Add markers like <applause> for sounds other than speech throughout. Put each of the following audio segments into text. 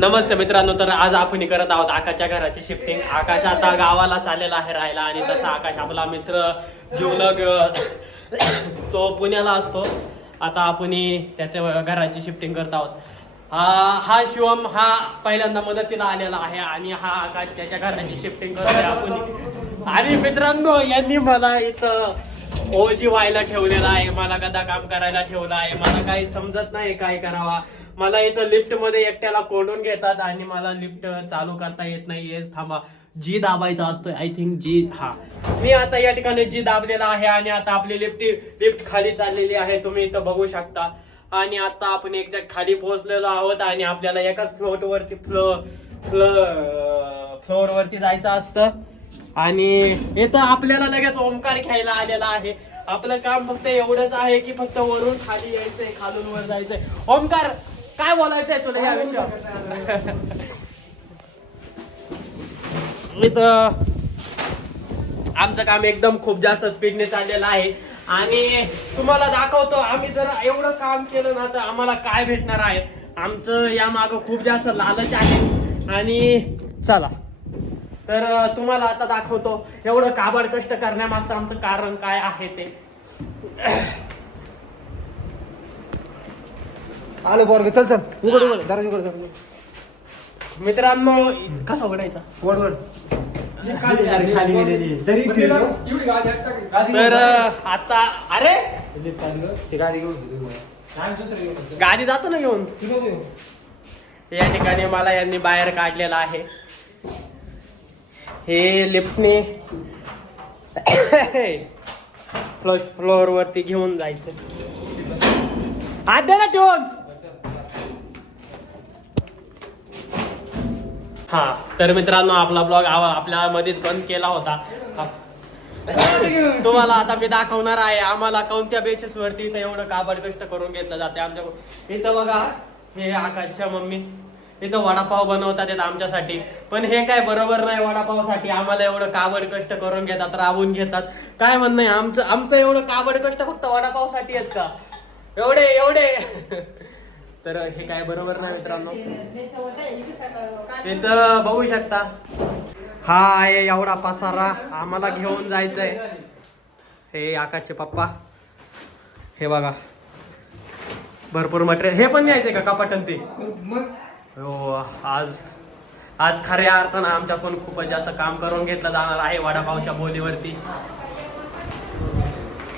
नमस्ते मित्रांनो तर आज आपण करत आहोत आकाशच्या घराची शिफ्टिंग आकाश आता गावाला चाललेला आहे राहायला आणि तसा आकाश आपला मित्र जीवलग <coughs> तो पुण्याला असतो. आता आपण त्याच्या घराची शिफ्टिंग करत आहोत. हा हा शिवम हा पहिल्यांदा मदतीला आलेला आहे आणि हा आकाश त्याच्या घराची शिफ्टिंग करतोय आपण. आणि मित्रांनो यांनी मला इथं ओजी व्हायला ठेवलेला आहे मला गदा काम करायला ठेवला आहे मला काही समजत नाही काय करावा. मला इथं लिफ्टमध्ये एकट्याला कोंडून घेतात आणि मला लिफ्ट चालू करता येत नाही. थांबा. जी दाबायचा असतोय आय थिंक जी हा. मी आता या ठिकाणी जी दाबलेला आहे आणि आता आपली लिफ्ट लिफ्ट खाली चाललेली आहे तुम्ही इथं बघू शकता. आणि आता आपण एकच्या खाली पोहोचलेलो आहोत आणि आपल्याला एकाच फ्लोर वरती फ्लो फ्लोर वरती जायचं असतं. आणि इथं आपल्याला लगेच ओंकार घ्यायला आलेला आहे. आपलं काम फक्त एवढंच आहे की फक्त वरून खाली यायचंय खालून वर जायचंय. ओंकार काय बोलायचंय तुला या विषयावर? इथं आमचं काम एकदम खूप जास्त स्पीडने चाललेलं आहे. आणि तुम्हाला दाखवतो आम्ही जर एवढं काम केलं ना तर आम्हाला काय भेटणार आहे? आमचं या माग खूप जास्त लालच आहे. आणि चला. तर तुम्हाला आता दाखवतो एवढं काबड कष्ट करण्यामागचं आमचं कारण काय आहे ते. आलं बरं चल चल. उघड उघड. दरवाजा उघड दरवाजा मित्रांनो कसा उघडायचा? उघड उघड खाली गेलेली. तरी आता अरे! गाडी जातो ना घेऊन. या ठिकाणी मला यांनी बाहेर काढलेलं आहे. हे लिफ्टने फर्स्ट फ्लोअर वरती घेऊन जायचं. आद्याला द्या ना ठेवून. हा तर मित्रांनो आपला ब्लॉग आपल्या मध्येच बंद केला होता. तुम्हाला आता मी दाखवणार आहे आम्हाला कोणत्या बेसिस वरती इथं एवढं काबड कष्ट करून घेतलं जाते आमच्या इथं बघा हे आकाशच्या मम्मी. इथं वडापाव बनवतात येत आमच्यासाठी. पण हे काय बरोबर नाही वडापावसाठी. आम्हाला एवढं काबड कष्ट करून घेतात राबून घेतात. काय म्हणणं आहे? आमचं आमचं एवढं काबड कष्ट फक्त वडापावसाठी आहेत का? एवढे एवढे. <laughs> तर हे काय बरोबर नाही मित्रांनो. इथं बघू शकता. हा आहे एवढा पसारा. आम्हाला घेऊन जायचंय. हे आकाशचे पप्पा. हे बघा. भरपूर मटेरियल हे पण न्यायचंय का? कपाटन ते आज आज खऱ्या अर्थानं आमच्याकडून खूपच जास्त काम करून घेतलं जाणार आहे वडापावच्या बोलीवरती.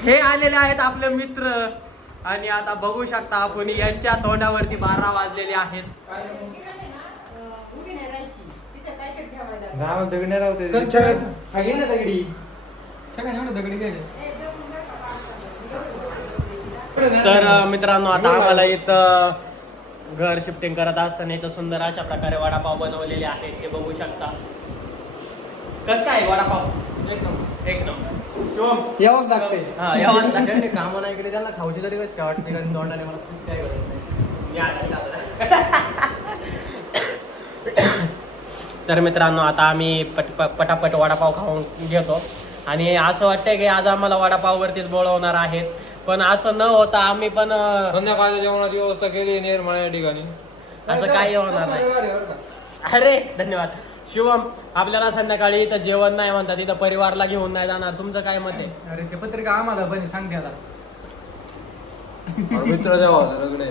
हे आलेले आहेत आपले मित्र. आणि आता बघू शकता आपण यांच्या तोंडावरती बारा वाजलेले आहेत. तर मित्रांनो आता आम्हाला इथं घर शिफ्टिंग करत असताना इथं सुंदर अशा प्रकारे वडापाव बनवलेले आहेत. ते बघू शकता. कसं काय वडापाव? एक नंबर. एक नंबर. शिवम यावंच लागते हा यावंच लागेल. त्यांनी कामं नाही केली त्यांना खाऊची तरी कशी काय वाटते? कारण तोंडाने मला खूप काय करत नाही. या, या, या. तर मित्रांनो आता आम्ही पट प- पटापट वडापाव खाऊन घेतो. आणि असं वाटतंय की आज आम्हाला वडापाववरतीच बोलवणार आहेत. पण असं न होता आम्ही पण अं, संध्याकाळच्या जेवणाची व्यवस्था केली निर्मळ या ठिकाणी. असं काही होणार नाही. अरे धन्यवाद. शिवम आपल्याला संध्याकाळी इथं जेवण नाही म्हणतात इथं परिवारला घेऊन नाही जाणार. तुमचं काय मत आहे? अरे ते पत्रिका आम्हाला पण सांगते आता मित्र जेव्हा रगडे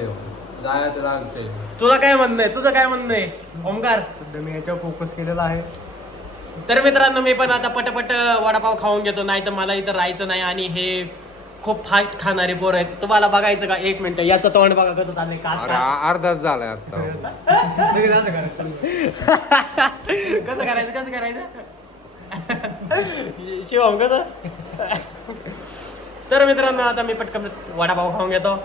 जायचं लागते तुला काय म्हणणं आहे? तुझं काय म्हणणं आहे? ओमकार? सध्या मी याच्यावर फोकस केलेला आहे. तर मित्रांनो मी पण आता पटपट वडापाव खाऊन घेतो. नाही तर मला इथं राहायचं नाही आणि हे खूप फास्ट खाणारे पोर आहेत. तुम्हाला बघायचं का? एक मिनिट. याचं तोंड बघा कसं चाललंय. अरे. आ- अर्धाच झालाय आता असं करायचं. कसं करायचं? कसं करायचं? शिवम कसं? तर मित्रांनो आता मी पटकन वडापाव खाऊन घेतो.